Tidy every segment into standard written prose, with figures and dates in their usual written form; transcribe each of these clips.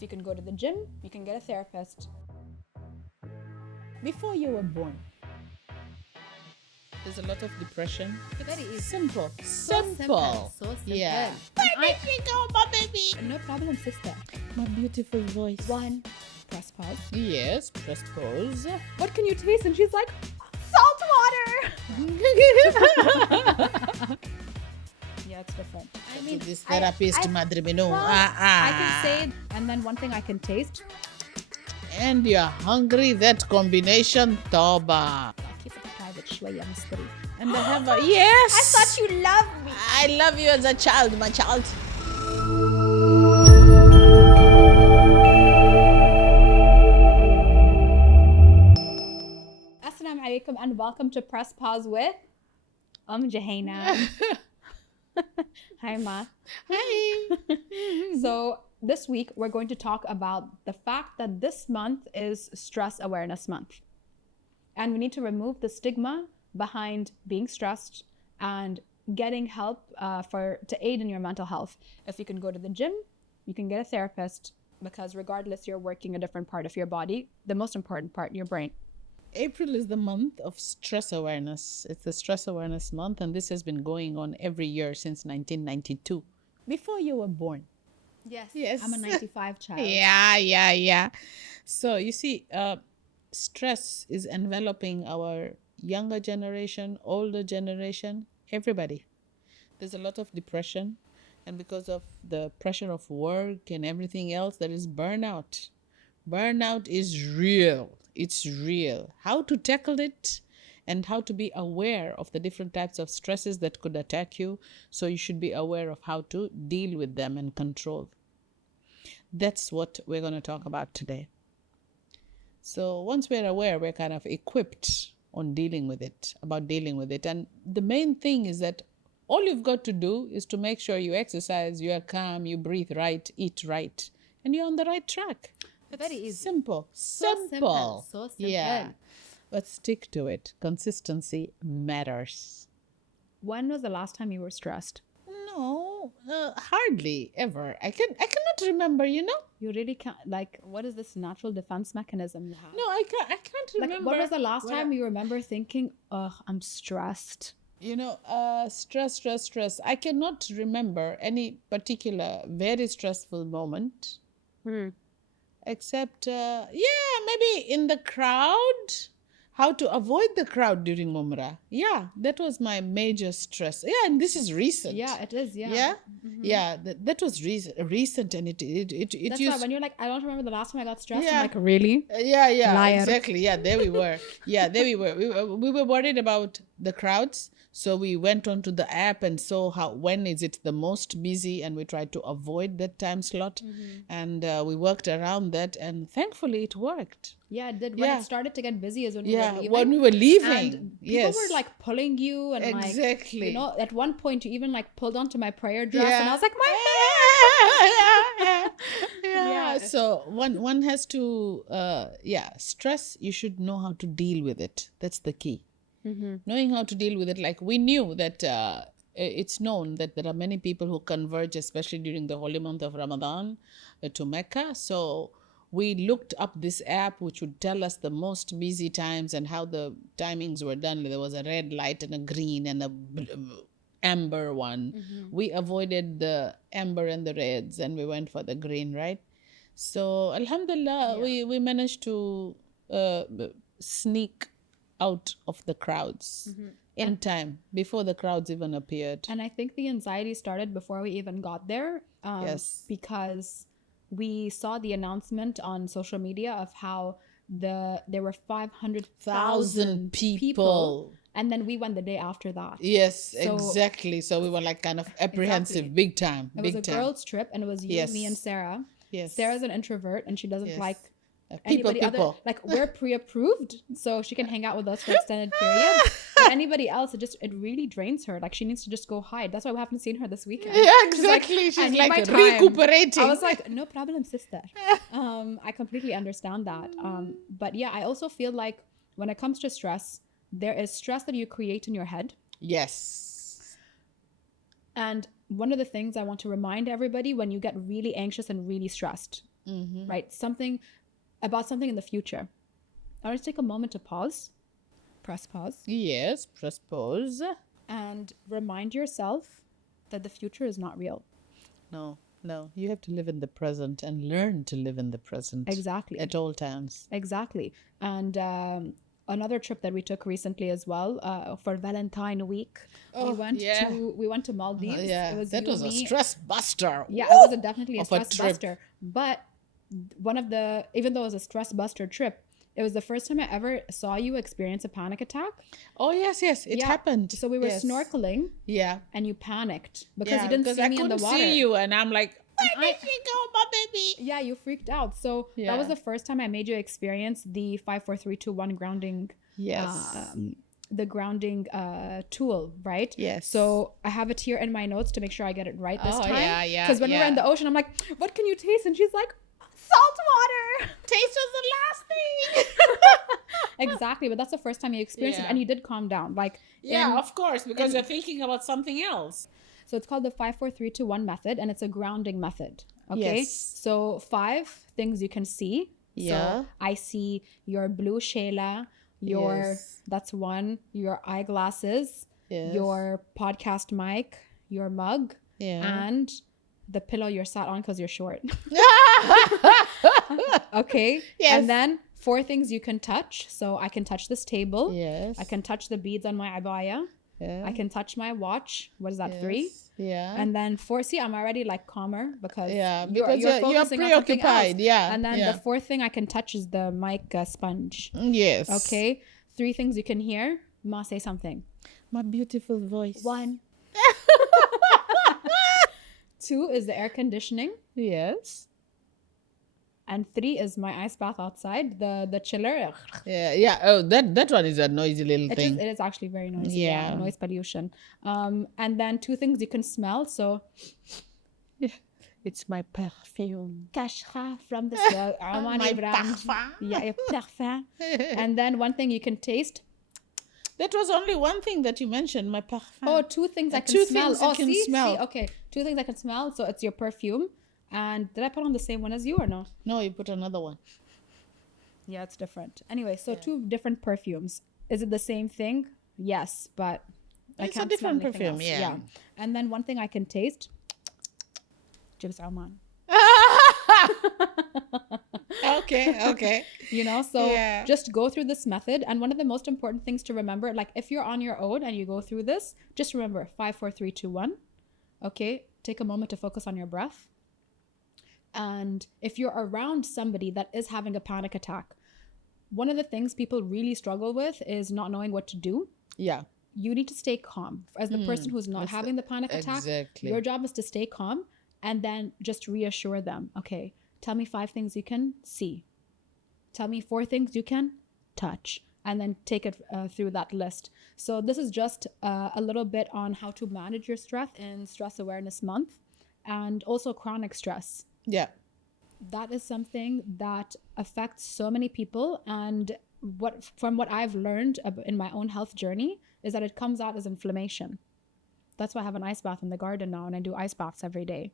If you can go to the gym, you can get a therapist. Before you were born, there's a lot of depression. very easy. Simple. So simple. Yeah. Where did you go, my baby? No problem, sister. My beautiful voice. One, press pause. Yes, press pause. What can you taste? And she's like, salt water. Yeah, it's different. I mean, this therapist, Madre Mino. I can say, and then one thing I can taste. And you're hungry, that combination, toba. I'll keep it private, شوية mystery. And I have a, yes. I thought you loved me. I love you as a child, my child. Assalamu alaikum and welcome to Press Pause with 𝐬𝐮𝐬𝐫𝐞. Hi, Ma. Hi. So this week we're going to talk about the fact that this month is Stress Awareness Month. And we need to remove the stigma behind being stressed and getting help to aid in your mental health. If you can go to the gym, you can get a therapist, because regardless, you're working a different part of your body, the most important part, your brain. April is the month of stress awareness. It's the stress awareness month, and this has been going on every year since 1992. Before you were born. Yes. I'm a 95 child. Yeah. So you see, stress is enveloping our younger generation, older generation, everybody. There's a lot of depression, and because of the pressure of work and everything else, there is burnout. Burnout is real. It's real. How to tackle it and how to be aware of the different types of stresses that could attack you. So you should be aware of how to deal with them and control. That's what we're going to talk about today. So once we're aware, we're kind of equipped on dealing with it. And the main thing is that all you've got to do is to make sure you exercise, you are calm, you breathe right, eat right, and you're on the right track. Very easy. Simple. So simple. Yeah. But stick to it. Consistency matters. When was the last time you were stressed? No, hardly ever. I cannot remember, You really can't. Like, what is this natural defense mechanism you have? No, I can't remember. Like, what was the last time you remember thinking, "Ugh, I'm stressed"? Stress. I cannot remember any particular very stressful moment. Except, maybe in the crowd, how to avoid the crowd during Umrah. Yeah, that was my major stress. Yeah, and this is recent. Yeah, it is. Yeah. Yeah? Mm-hmm. Yeah, that was recent, and it That's used... why when you're like, I don't remember the last time I got stressed, Yeah. I'm like, really? Yeah, Liar. exactly. Yeah, there we were. We were worried about the crowds. So we went onto the app and saw when is it the most busy, and we tried to avoid that time slot. And we worked around that, and thankfully it worked. Yeah, it did. When it started to get busy is when we were leaving. When we were leaving. And people were like pulling you and exactly. like, at one point you even like pulled onto my prayer dress and I was like, my hair! Yeah. So one has to, stress, you should know how to deal with it. That's the key. Knowing how to deal with it. Like, we knew that it's known that there are many people who converge, especially during the holy month of Ramadan, to Mecca. So we looked up this app which would tell us the most busy times and how the timings were done. There was a red light and a green and a amber one. We avoided the amber and the reds and we went for the green, right? So Alhamdulillah, we managed to sneak out of the crowds in time, before the crowds even appeared. And I think the anxiety started before we even got there. Yes. Because we saw the announcement on social media of how there were 500,000 people. And then we went the day after that. Yes, exactly. So we were like kind of apprehensive, big time. It was a girls' trip, and it was you, me, and Sarah. Yes. Sarah's an introvert, and she doesn't like people. Other, like, we're pre-approved, so she can hang out with us for extended periods. But anybody else, it really drains her. Like, she needs to just go hide. That's why we haven't seen her this weekend. Yeah, exactly. She's like recuperating. I was like, no problem, sister. I completely understand that. But yeah, I also feel like when it comes to stress, there is stress that you create in your head. Yes. And one of the things I want to remind everybody, when you get really anxious and really stressed, right? Something in the future. I want to take a moment to pause, press pause, Yes, press pause. and remind yourself that the future is not real. No, you have to live in the present and learn to live in the present. Exactly. At all times. Exactly. And another trip that we took recently as well, for Valentine week, we went to Maldives. Yeah, that was a stress buster. Yeah, it was definitely a Of a stress trip. buster. But even though it was a stress buster trip, it was the first time I ever saw you experience a panic attack. Oh, yes, it happened. So we were snorkeling. Yeah. And you panicked because you didn't see me in the water. I couldn't see you, and I'm like, where did she go, my baby? Yeah, you freaked out. So that was the first time I made you experience the 5, 4, 3, 2, 1 grounding. Yes. The grounding tool, right? Yes. So I have it here in my notes to make sure I get it right this time. Yeah. Because when we were in the ocean, I'm like, what can you taste? And she's like, salt water. Taste was the last thing. Exactly. But that's the first time you experienced it. And you did calm down. Of course, because you're thinking about something else. So it's called the 5, 4, 3, 2, 1 method, and it's a grounding method. Okay. Yes. So 5 things you can see. Yeah. So I see your blue Shayla, that's 1, your eyeglasses, your podcast mic, your mug, and the pillow you're sat on because you're short. Okay. Yes. And then 4 things you can touch. So I can touch this table. Yes. I can touch the beads on my abaya. Yeah. I can touch my watch. What is that? 3? Yeah. And then 4. See, I'm already like calmer because you're focusing on something preoccupied. else. Yeah. And then the 4th thing I can touch is the mic sponge. Yes. Okay. 3 things you can hear. Ma, say something. My beautiful voice. 1. 2 is the air conditioning. Yes. And 3 is my ice bath outside, the chiller. Yeah. Oh, that one is a noisy little thing. It is actually very noisy. Yeah. Noise pollution. And then 2 things you can smell. So it's my perfume. 𝐃𝐨𝐧'𝐭 from the Armani brand. Parfum. Yeah, parfum. And then 1 thing you can taste. That was only 1 thing that you mentioned, my parfum. Oh, 2 things I can 2 smell. things you can smell. See, okay. 2 things I can smell. So it's your perfume. And did I put on the same one as you or no? No, you put another one. Yeah, it's different. Anyway, so 2 different perfumes. Is it the same thing? Yes, but it's a different perfume. Yeah. And then 1 thing I can taste. 𝐬𝐮𝐻𝐫𝐞𝐿. Okay. So just go through this method. And one of the most important things to remember, like if you're on your own and you go through this, just remember 5, 4, 3, 2, 1. Okay. Take a moment to focus on your breath. And if you're around somebody that is having a panic attack, one of the things people really struggle with is not knowing what to do. Yeah. You need to stay calm. As the person who's not having the panic attack, your job is to stay calm and then just reassure them. Okay, tell me 5 things you can see. Tell me 4 things you can touch. And then take it through that list. So this is just a little bit on how to manage your stress in Stress Awareness Month and also chronic stress. Yeah. That is something that affects so many people. And from what I've learned in my own health journey is that it comes out as inflammation. That's why I have an ice bath in the garden now, and I do ice baths every day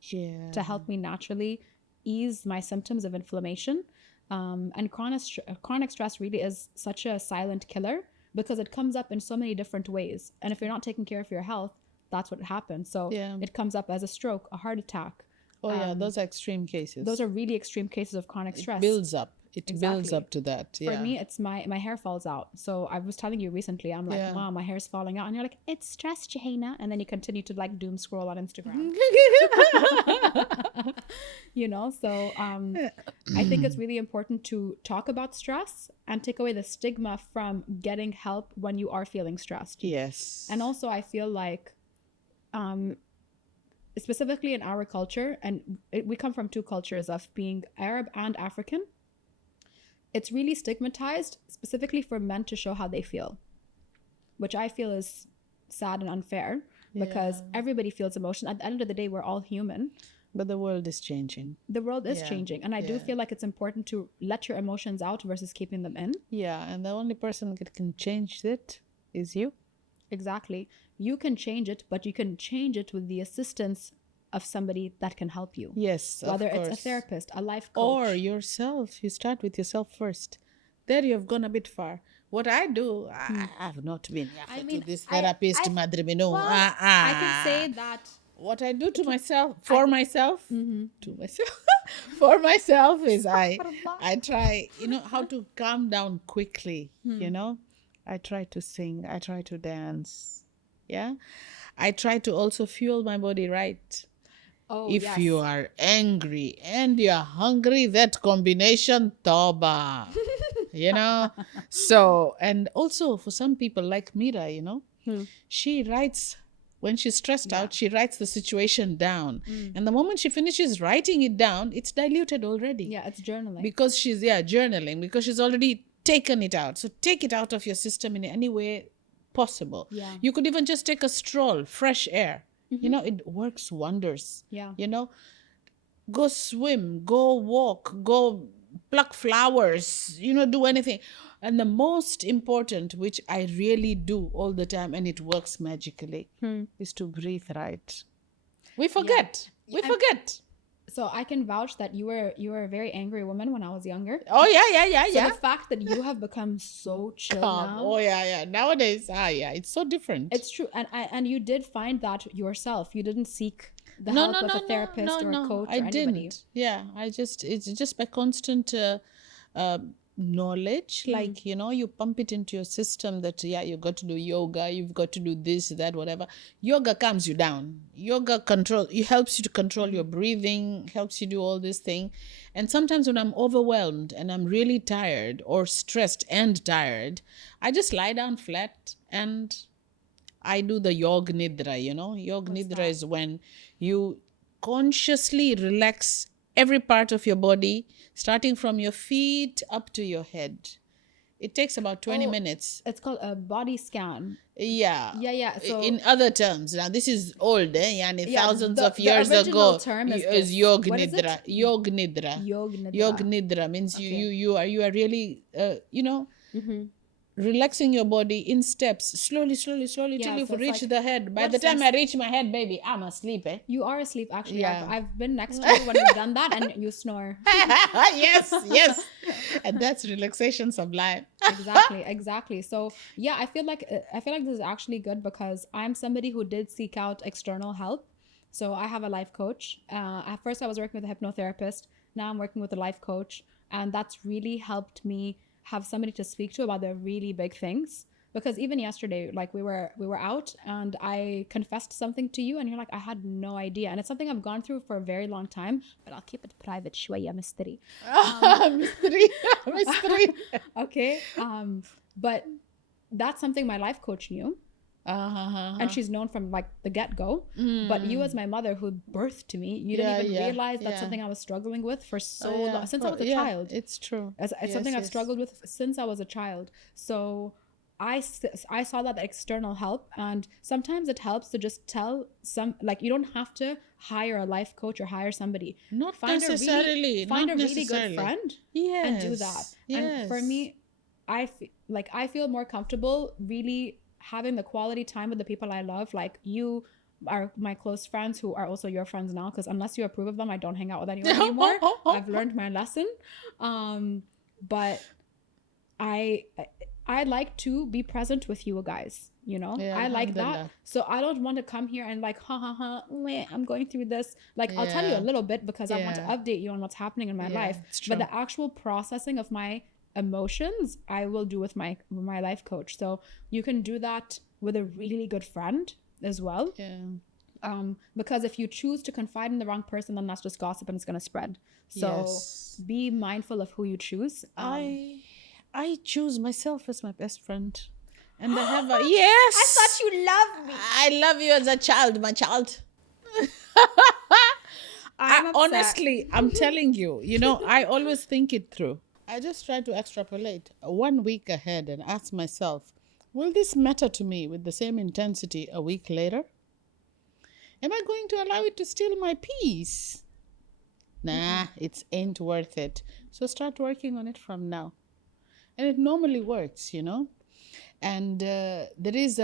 to help me naturally ease my symptoms of inflammation. And chronic stress really is such a silent killer because it comes up in so many different ways. And if you're not taking care of your health, that's what happens. So it comes up as a stroke, a heart attack. Oh, those are extreme cases. Those are really extreme cases of chronic stress. It builds up. Builds up to that. For me, it's my hair falls out. So I was telling you recently, I'm like, wow, my hair's falling out. And you're like, it's stress, 𝐬𝐻𝐫. And then you continue to like doom scroll on Instagram. So I think it's really important to talk about stress and take away the stigma from getting help when you are feeling stressed. Yes. And also I feel like specifically in our culture, and we come from 2 cultures of being Arab and African, it's really stigmatized specifically for men to show how they feel, which I feel is sad and unfair because everybody feels emotion. At the end of the day, we're all human. But the world is changing. The world is changing. And I do feel like it's important to let your emotions out versus keeping them in. Yeah. And the only person that can change it is you. Exactly. You can change it, but you can change it with the assistance of somebody that can help you. Yes, of Whether it's a course. therapist, a life coach. Or yourself. You start with yourself first. There you have gone a bit far. What I do, I have not been I to mean, this I- therapist, I- Madre Mino. Well, I can say that What I do to myself, for myself, Mm-hmm. to myself, for myself is I try, how to calm down quickly, I try to sing, I try to dance, yeah. I try to also fuel my body right. If yes. you are angry and you're hungry, that combination, toba, So, and also for some people like Mira, she writes, when she's stressed out, she writes the situation down. And the moment she finishes writing it down, it's diluted already. Yeah, it's journaling. Because she's, journaling, because she's already taken it out. So take it out of your system in any way possible. Yeah. You could even just take a stroll, fresh air. It works wonders. Yeah. Go swim, go walk, go pluck flowers, do anything. And the most important, which I really do all the time, and it works magically, is to breathe right. We forget. We forget. So I can vouch that you were a very angry woman when I was younger. Oh, yeah. So the fact that you have become so chill now. Oh, yeah. Nowadays, it's so different. It's true. And you did find that yourself. You didn't seek the help of a therapist or a coach or I anybody. didn't. Yeah, it's just by constant knowledge, like, you pump it into your system that, you got to do yoga, you've got to do this, that, whatever. Yoga calms you down. Yoga it helps you to control your breathing, helps you do all this thing. And sometimes when I'm overwhelmed and I'm really tired or stressed and tired, I just lie down flat and I do the 𝐬𝐮𝐻𝐫𝐞, 𝐬𝐮𝐻𝐫𝐞 is when you consciously relax every part of your body, starting from your feet up to your head. It takes about 20 minutes. It's called a body scan. Yeah. Yeah. So in other terms, now this is old, thousands of the years original ago. term is 𝐬𝐮𝐻𝐫𝐞. 𝐬𝐮𝐻𝐫𝐞. 𝐬𝐮𝐻𝐫𝐞 means you are really relaxing your body in steps, slowly till you reach the head. By the time I reach my head, baby, I'm asleep. You are asleep, actually. Yeah. I've been next to you when you've done that, and you snore. Yes. And that's relaxation sublime. Exactly. So yeah, I feel like this is actually good because I'm somebody who did seek out external help. So I have a life coach. At first I was working with a hypnotherapist. Now I'm working with a life coach, and that's really helped me have somebody to speak to about the really big things. Because even yesterday, like we were out and I confessed something to you and you're like, I had no idea. And it's something I've gone through for a very long time, but I'll keep it private. شوية mystery. Mystery. Okay. But that's something my life coach knew. And she's known from like the get-go. But you as my mother who birthed to me, you didn't even realize that's something I was struggling with for so long, since I was a child. It's true. It's something I've struggled with since I was a child. So I saw that external help, and sometimes it helps to just tell like you don't have to hire a life coach or hire somebody. Find a really good friend and do that. And for me, I feel more comfortable really having the quality time with the people I love. Like you are my close friends who are also your friends now, because unless you approve of them, I don't hang out with anyone anymore. I've learned my lesson. But I like to be present with you guys, I like that. So I don't want to come here and like, I'm going through this. Like, I'll tell you a little bit because I want to update you on what's happening in my life. But the actual processing of my emotions, I will do with my life coach. So you can do that with a really good friend as well. Because if you choose to confide in the wrong person, then that's just gossip and it's going to spread. So be mindful of who you choose. I choose myself as my best friend, and I have a yes. I thought you loved me. I love you as a child, my child. Honestly, I'm telling you, I always think it through. I just try to extrapolate 1 week ahead and ask myself, will this matter to me with the same intensity a week later? Am I going to allow it to steal my peace? Nah, it ain't worth it. So start working on it from now. And it normally works, And there is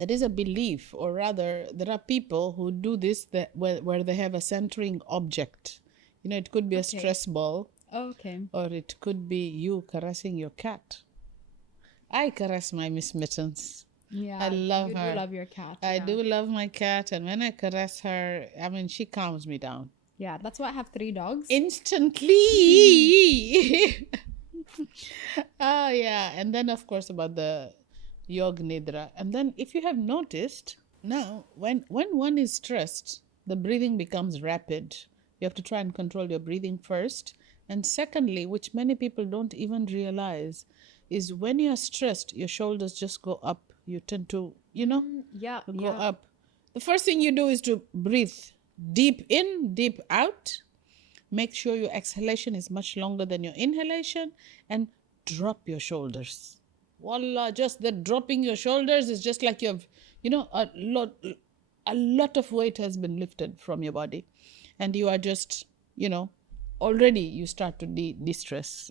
there is a belief, or rather, there are people who do this where they have a centering object. It could be a stress ball, Okay. or it could be you caressing your cat. I caress my Miss Mittens. Yeah. I love you her. do love your cat. I yeah. do love my cat, and when I caress her, I mean, she calms me down Yeah, that's why I have 3 dogs. instantly. Oh, yeah. And then, of course, about the Yoga Nidra. And then, if you have noticed, now, when one is stressed, the breathing becomes rapid. You have to try and control your breathing first. And secondly, which many people don't even realize, is when you're stressed, your shoulders just go up. You tend to, Yeah. go up. The first thing you do is to breathe deep in, deep out. Make sure your exhalation is much longer than your inhalation, and drop your shoulders. Wallah, just that dropping your shoulders is just like you've, a lot of weight has been lifted from your body, and you are just, already you start to de-stress.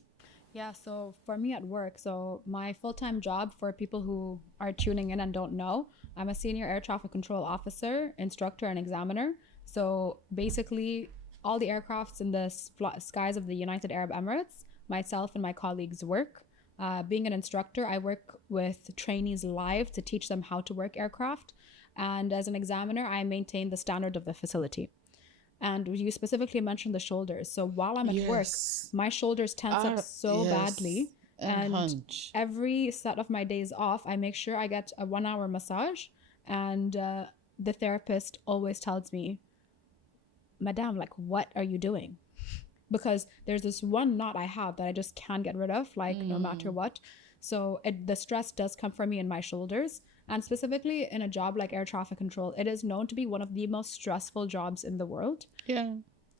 Yeah, so for me at work, so my full-time job, for people who are tuning in and don't know, I'm a senior air traffic control officer, instructor, and examiner. So basically, all the aircrafts in the skies of the United Arab Emirates, myself and my colleagues work. Being an instructor, I work with trainees live to teach them how to work aircraft. And as an examiner, I maintain the standard of the facility. And you specifically mentioned the shoulders. So while I'm at work, my shoulders tense up so badly. And hunch. Every set of my days off, I make sure I get a 1-hour massage. And the therapist always tells me, Madame, like, what are you doing? Because there's this one knot I have that I just can't get rid of, like, no matter what. So the stress does come from me in my shoulders. And specifically in a job like air traffic control, it is known to be one of the most stressful jobs in the world. Yeah.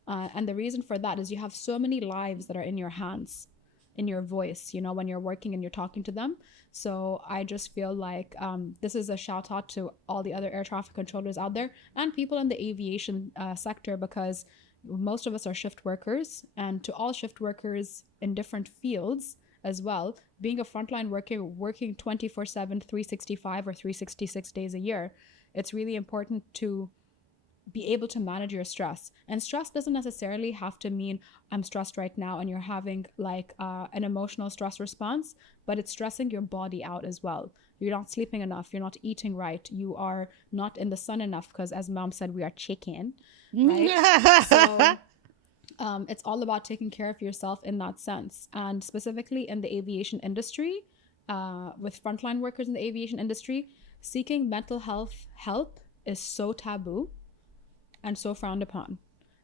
And the reason for that is you have so many lives that are in your hands, in your voice, when you're working and you're talking to them. So I just feel like this is a shout out to all the other air traffic controllers out there and people in the aviation sector, because most of us are shift workers, and to all shift workers in different fields as well, being a frontline worker, working 24/7, 365 or 366 days a year, it's really important to be able to manage your stress. And stress doesn't necessarily have to mean I'm stressed right now and you're having like an emotional stress response, but it's stressing your body out as well. You're not sleeping enough, you're not eating right, you are not in the sun enough, because as mom said, we are chicken, right? So it's all about taking care of yourself in that sense. And specifically in the aviation industry, with frontline workers in the aviation industry, seeking mental health help is so taboo and so frowned upon.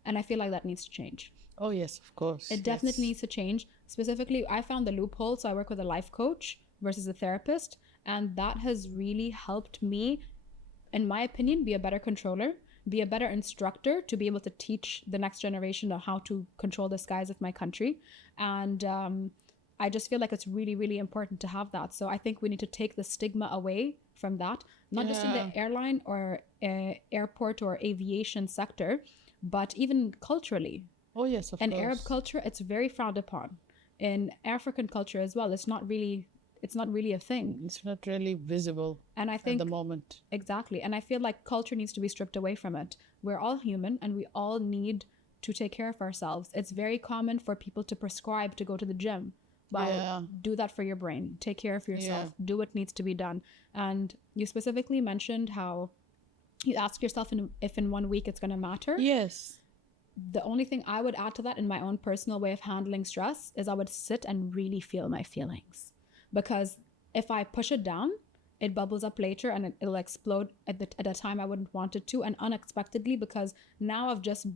And I feel like that needs to change. Oh, yes, of course. It definitely needs to change. Specifically, I found the loophole. So I work with a life coach versus a therapist. And that has really helped me, in my opinion, be a better controller, be a better instructor, to be able to teach the next generation of how to control the skies of my country. And I just feel like it's really, really important to have that. So I think we need to take the stigma away from that, not just in the airline or airport or aviation sector, but even culturally. Oh, yes, of In course. Arab culture, it's very frowned upon. In African culture as well, it's not really a thing. It's not really visible, and I think at the moment. Exactly. And I feel like culture needs to be stripped away from it. We're all human and we all need to take care of ourselves. It's very common for people to prescribe to go to the gym. Well, do that for your brain. Take care of yourself. Do what needs to be done. And you specifically mentioned how you ask yourself if in 1 week it's going to matter. Yes. The only thing I would add to that in my own personal way of handling stress is I would sit and really feel my feelings. Because if I push it down, it bubbles up later and it'll explode at a time I wouldn't want it to, and unexpectedly, because now I've just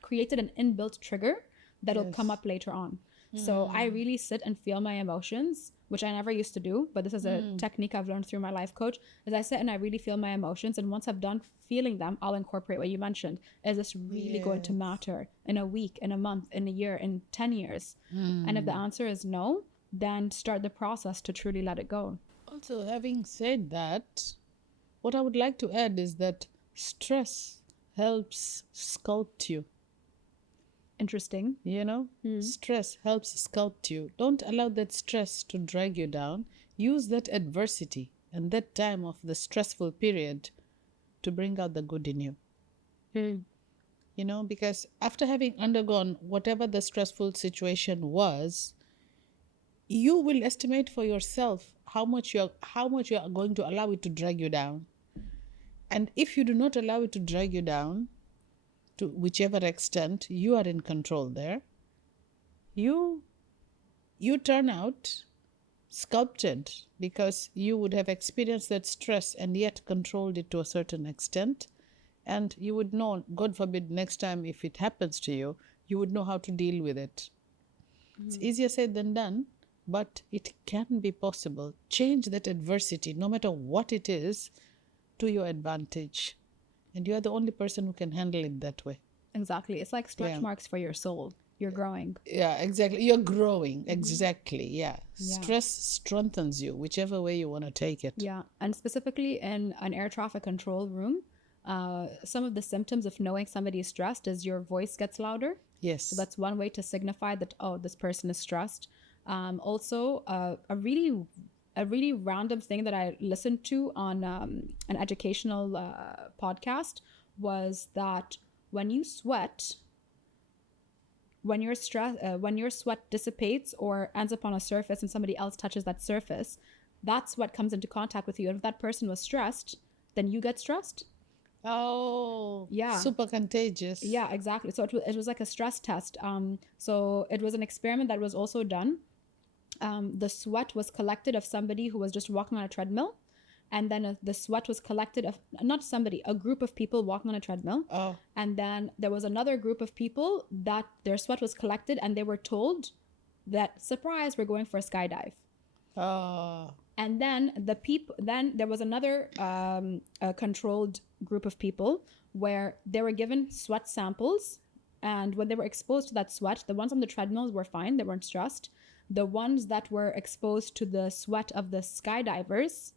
created an inbuilt trigger that'll come up later on. So I really sit and feel my emotions, which I never used to do, but this is a technique I've learned through my life coach, is I sit and I really feel my emotions. And once I've done feeling them, I'll incorporate what you mentioned. Is this really going to matter in a week, in a month, in a year, in 10 years? And if the answer is no, then start the process to truly let it go. Also, having said that, what I would like to add is that stress helps sculpt you. Interesting. Stress helps sculpt you. Don't allow that stress to drag you down. Use that adversity and that time of the stressful period to bring out the good in you. You know, because after having undergone whatever the stressful situation was, you will estimate for yourself how much you are going to allow it to drag you down. And if you do not allow it to drag you down, to whichever extent you are in control there, you turn out sculpted, because you would have experienced that stress and yet controlled it to a certain extent. And you would know, God forbid, next time if it happens to you, you would know how to deal with it. It's easier said than done, but it can be possible. Change that adversity, no matter what it is, to your advantage. And you are the only person who can handle it that way. Exactly. It's like stretch marks for your soul. You're growing. Yeah, exactly. You're growing. Exactly. Yeah. Stress strengthens you, whichever way you want to take it. Yeah. And specifically in an air traffic control room, some of the symptoms of knowing somebody is stressed is your voice gets louder. Yes. So that's one way to signify that, oh, this person is stressed. Also, a really random thing that I listened to on an educational podcast was that when you sweat, when your sweat dissipates or ends up on a surface and somebody else touches that surface, that's what comes into contact with you. And if that person was stressed, then you get stressed. Oh, yeah, super contagious. Yeah, exactly. So it was like a stress test. So it was an experiment that was also done. The sweat was collected of somebody who was just walking on a treadmill, and then the sweat was collected of a group of people walking on a treadmill. Oh. And then there was another group of people that their sweat was collected, and they were told that, surprise, we're going for a skydive. Oh. And then there was another controlled group of people where they were given sweat samples, and when they were exposed to that sweat, the ones on the treadmills were fine, they weren't stressed. The ones that were exposed to the sweat of the skydivers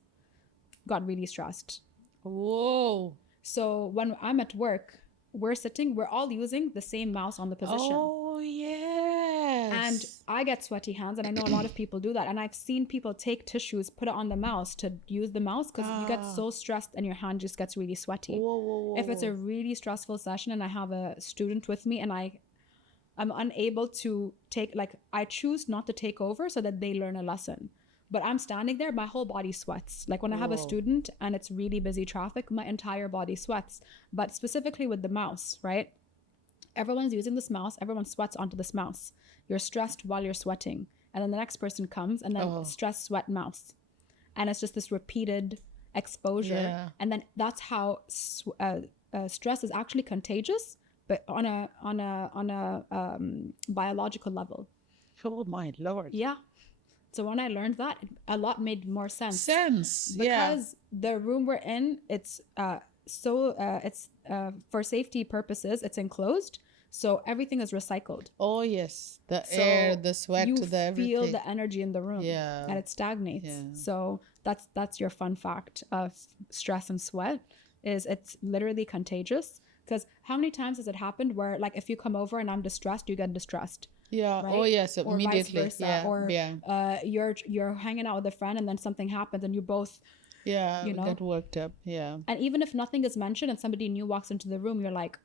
got really stressed. Whoa. So when I'm at work, we're all using the same mouse on the position. Oh, yes. And I get sweaty hands, and I know a lot of people do that. And I've seen people take tissues, put it on the mouse to use the mouse, because you get so stressed and your hand just gets really sweaty. Whoa. If it's a really stressful session and I have a student with me and I'm unable to I choose not to take over so that they learn a lesson. But I'm standing there, my whole body sweats. Like when I have a student and it's really busy traffic, my entire body sweats. But specifically with the mouse, right? Everyone's using this mouse, everyone sweats onto this mouse. You're stressed while you're sweating. And then the next person comes and then stress, sweat, mouse. And it's just this repeated exposure. Yeah. And then that's how stress is actually contagious, but on a biological level. Oh my Lord. Yeah. So when I learned that, a lot made more sense. Because the room we're in, it's for safety purposes, it's enclosed. So everything is recycled. Oh yes, the air, the sweat, you the everything. Feel the energy in the room. Yeah. And it stagnates. Yeah. So that's your fun fact of stress and sweat, is it's literally contagious. Because how many times has it happened where, like, if you come over and I'm distressed, you get distressed? Yeah. Right? Oh yes, or immediately. Vice versa. You're hanging out with a friend and then something happens and you both get worked up. Yeah. And even if nothing is mentioned and somebody new walks into the room, you're like,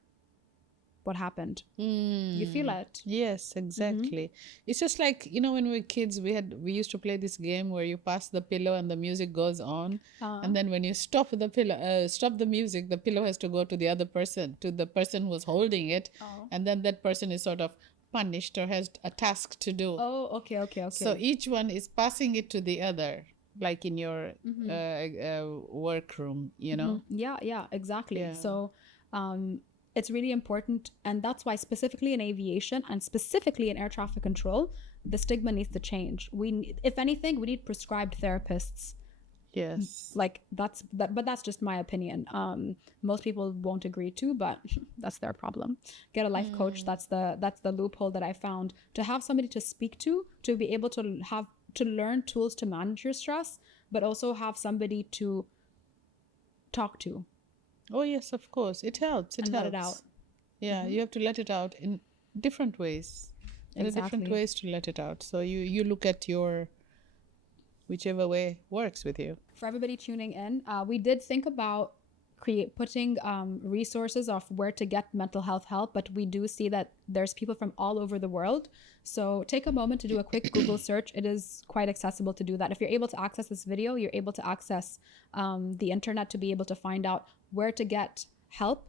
what happened? You feel it. Yes, exactly. It's just like, when we were kids, we used to play this game where you pass the pillow and the music goes on, and then when you stop the music, the pillow has to go to the other person, to the person who's holding it, and then that person is sort of punished or has a task to do. Oh, okay. So each one is passing it to the other, like in your workroom, Yeah, exactly. Yeah. So it's really important, and that's why specifically in aviation and specifically in air traffic control, the stigma needs to change. If anything, we need prescribed therapists. Yes. But that's just my opinion. Most people won't agree to, but that's their problem. Get a life coach. That's the loophole that I found, to have somebody to speak to be able to learn tools to manage your stress, but also have somebody to talk to. Oh yes, of course. It helps. It helps. Let it out. Yeah, you have to let it out in different ways. There are different ways to let it out. So you look at your whichever way works with you. for everybody tuning in, we did think about putting resources of where to get mental health help, but we do see that there's people from all over the world. So take a moment to do a quick Google search. It is quite accessible to do that. If you're able to access this video, you're able to access the internet to be able to find out where to get help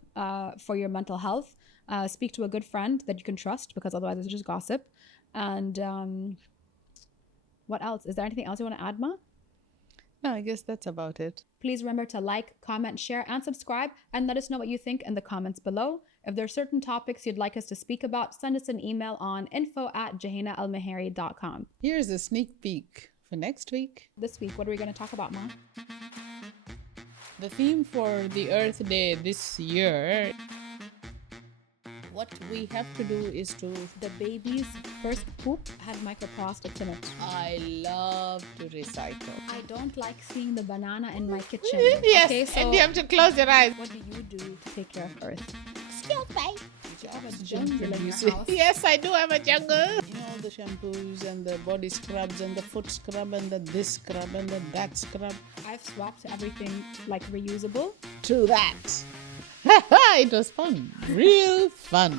for your mental health. Speak to a good friend that you can trust, because otherwise it's just gossip. And what else? Is there anything else you want to add, Ma? No, I guess that's about it. Please remember to like, comment, share, and subscribe, and let us know what you think in the comments below. If there are certain topics you'd like us to speak about, send us an email on info@𝐬𝐻𝐫𝐞.com. Here's a sneak peek for next week. This week, what are we going to talk about, Ma? The theme for the Earth Day this year, what we have to do is to... The baby's first poop had microplastics in it. I love to recycle. I don't like seeing the banana in my kitchen. Yes, Okay, so and you have to close your eyes. what do you do to take care of Earth? Still fine. You have a jungle in your house. Yes, I do have a jungle. You know, all the shampoos and the body scrubs and the foot scrub and the this scrub and the that scrub. I've swapped everything like reusable. To that. It was fun. Real fun.